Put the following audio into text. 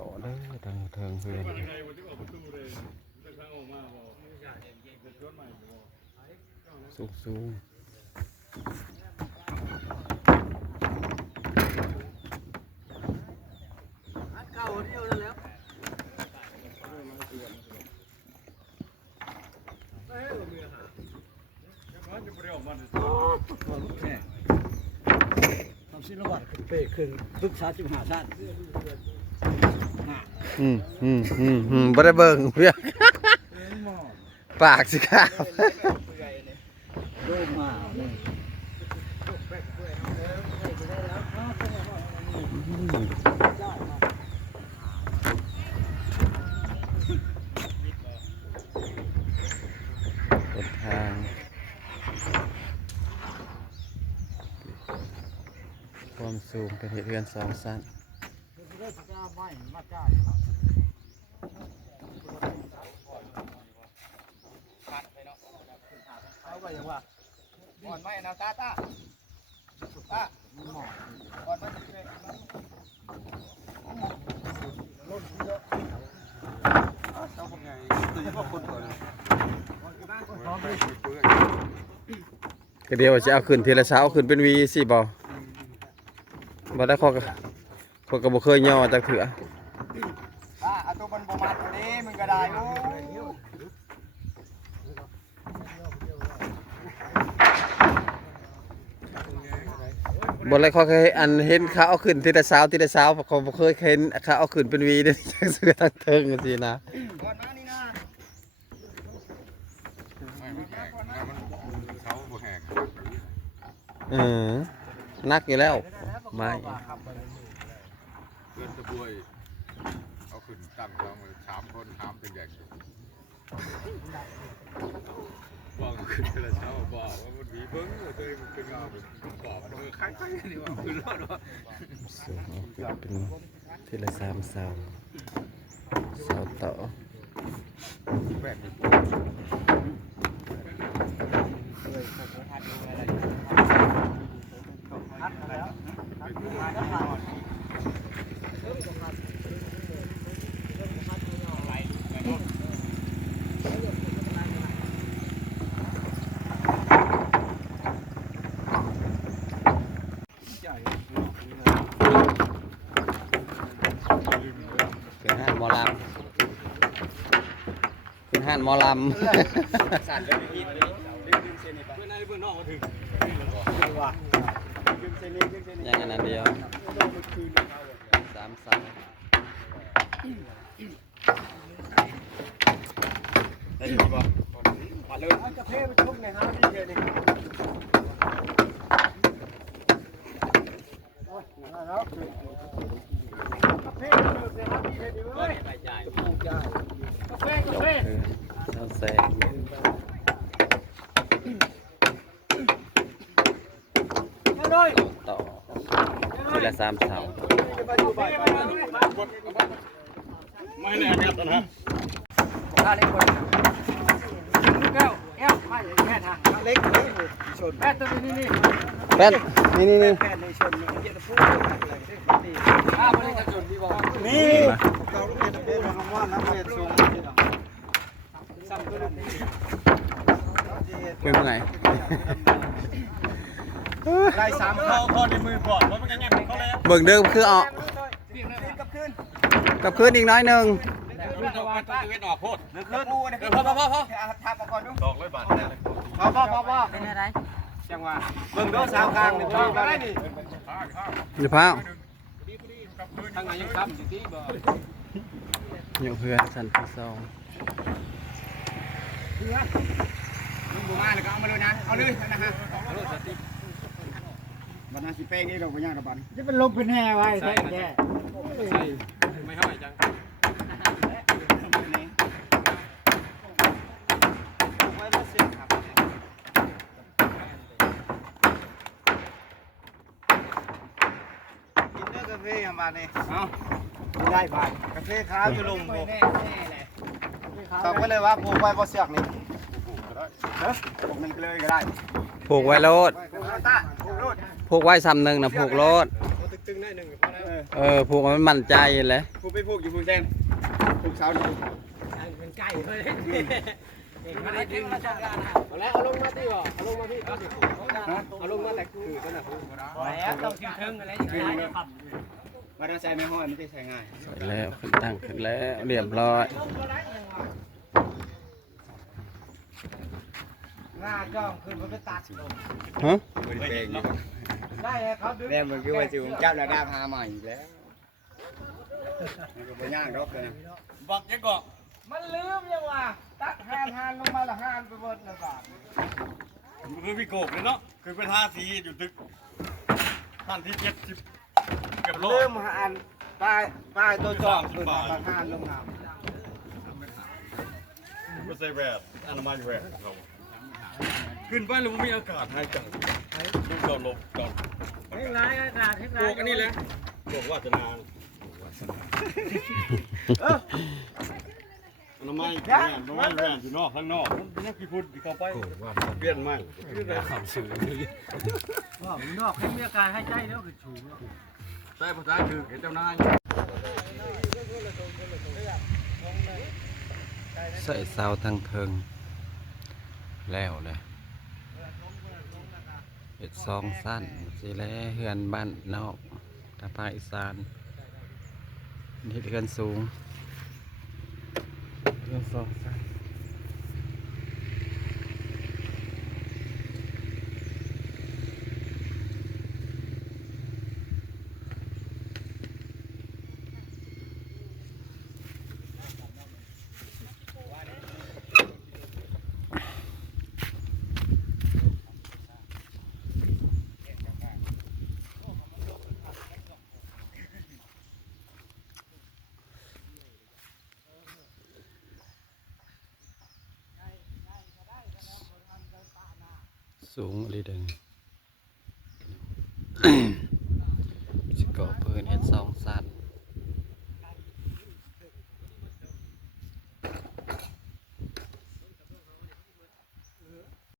ต่อเด้อทางเทิงเพื่อนสูงสูงศิลวัตรเป้ขึ้นพึกษาจิมหาชาติบ่ได้เบิ่งเพื่อนปากสิครับโดมมาเลยทางความสูงเป็นเรือน2 ชั้นเอาไปยังว่าก่อนไม่นะตาก่อนไม่ก็เดี๋ยวจะเอาขึ้นทีละเช้าขึ้นเป็นวีสิบ่ได้ข้อก็บ่เคยย่อจักเถื่อเอาตัวมันประมาณนี้มันก็ได้โอ้บ่ได้ข้อเคยอันเห็นเขาเอาขึ้นทีละเช้าเขาบ่เคยเห็นเขาเอาขึ้นเป็นวีเด้จักเสือทั้งเทิงจังซี่นะก่อนมานี่นะนักอยู่แล้วไม่เพื่อนตะบุยเอาขึ้นตั้งท้องเลย3 คนหามเป็นแยกบอกขึ้นแต่เช้าบอกว่ามันมีเบิ้งว่าตัวเองมันเป็นงาบอกมันคล้ายๆนี่ว่าขึ้นรถว่าสูงเป็นทีละ3 เสาต่อแบบนี้ขึ้นห้านหมอลำสั่นเลยพี่ดึงเส้นนี่ไปเพื่อนในเพื่อนนอกมาถึงว่าดึงเส้นนี้อย่างนั้นเดียว3 เสาได้ดีป่ะมาเลยกาแฟไปชมในห้างนี่เลยนี่โอ้ยแล้วกาแฟในห้างนี่เลยดิเว้ยไปจ่ายกาแฟเสาแสงต่อทีละ3 เสาไม่แน่ครับตอนนั้นถ้าเล็กคนแก้วไม่แค่ทางเล็กชนแป้นตัวนี้แป้นนี่แป้นในชนมันเยอะพูดถ้าไม่ได้ชนที่บอกนี่เราต้องเป็นคำว่าน้ำเลือดสูงซ้ำตัวนี้เป็นไงได้3ข้อในมือก่อนเพราะมันยังเขาเลยเบิ่งเดิมคือออกกับคืนอีกน้อยนึงรุ่นตะวันตะเวนออกโพดเนื้อคู่นะพอทำมาก่อนดู200 บาทพอเป็นอะไรจังหวะเบิ่งดูสาวกลางนี่พออะไรนี่อย่าพาวทางไหนยังซ้ำอยู่ที่บ่อยู่เพื่อนสันที่2มึงบูมาเลยก็เอามาเลยนะเอาเลยนะฮะเอาเลยสติบรรณาสิเป้งนี่เราไม่ยากระบาดจะเป็นลมเป็นแห่ไว้ใช่แย่ไม่เท่าไหร่จังกาแฟอย่างบ้านนี่เอาไม่ได้บ้านกาแฟขาวอยู่ลุงผมตอบไปเลยว่าผูกไว้บ่เสือกนี่ผูกมันเลยก็ได้ผูกไว้โลดผูกไว้ซ้ำหนึ่งนะผูกโลดตึงได้หนึ่งพอแล้ว ผูกมันมั่นใจแหละ ผูกไปผูกอยู่ผูกแดนผูกเสาอยู่ เป็นไก่เลยมาได้ดึงมาจากการเอาแล้วเอาลงมาที่บ่เอาลงมาที่เอาลงมาแต่คือก็น่ะแล้วต้องคิวเทิงอะไรอย่างเงี้ย มาได้ใส่ไม่ห้อยไม่ได้ใส่ง่าย สวยแล้วขึ้นตั้งขึ้นแล้วเรียบร้อย หน้าจ้องขึ้นมันก็ตัดลง ฮะ บริเวณนี้ ได้เขาดึง แม่มันคือว่าสิผมจับแล้วได้พาใหม่อีกแล้วมันก็บ่ยากดอกเลยนะ บอกยังก็ มันลืมยังว่าตัดหานลงมาละหานไปเบิดละบาท มันคือพี่โกกเลยเนาะคือเป็นท่าสีอยู่ตึกท่านที่70เกือบโล ลืมหานป้ายตัวจองขึ้นมาละหานลงน้ ไม่ใส่แหวนอนามัยแหวนเราขึ้นไปแล้วมันมีอากาศหายใจดูจอดลบจอด ำเฮ้ยไรกระดาษเฮ้ยไร โกกอันนี้แหละโกกว่าจะนานอนามัยแหวนอนามัยแหวนอยู่นอกข้างนอกมันนักกี่พุ่นที่เข้าไปเปลี่ยนใหม่เปลี่ยนความสื่อ ว่ามันนอกให้มีอาการหายใจแล้วคือชู ใช่ภาษาคือเจ้านาย ใส่เสาทางเทิงแล้วเลยเฮ็ดซองสั้นสิแลเฮือนบ้านนอกทางภาคอีสานนี่เฮือนสูงเฮือนซองสั้นสูงอะไรเด่น สิเกาะเพิ่นเฮ็ดซองสั้น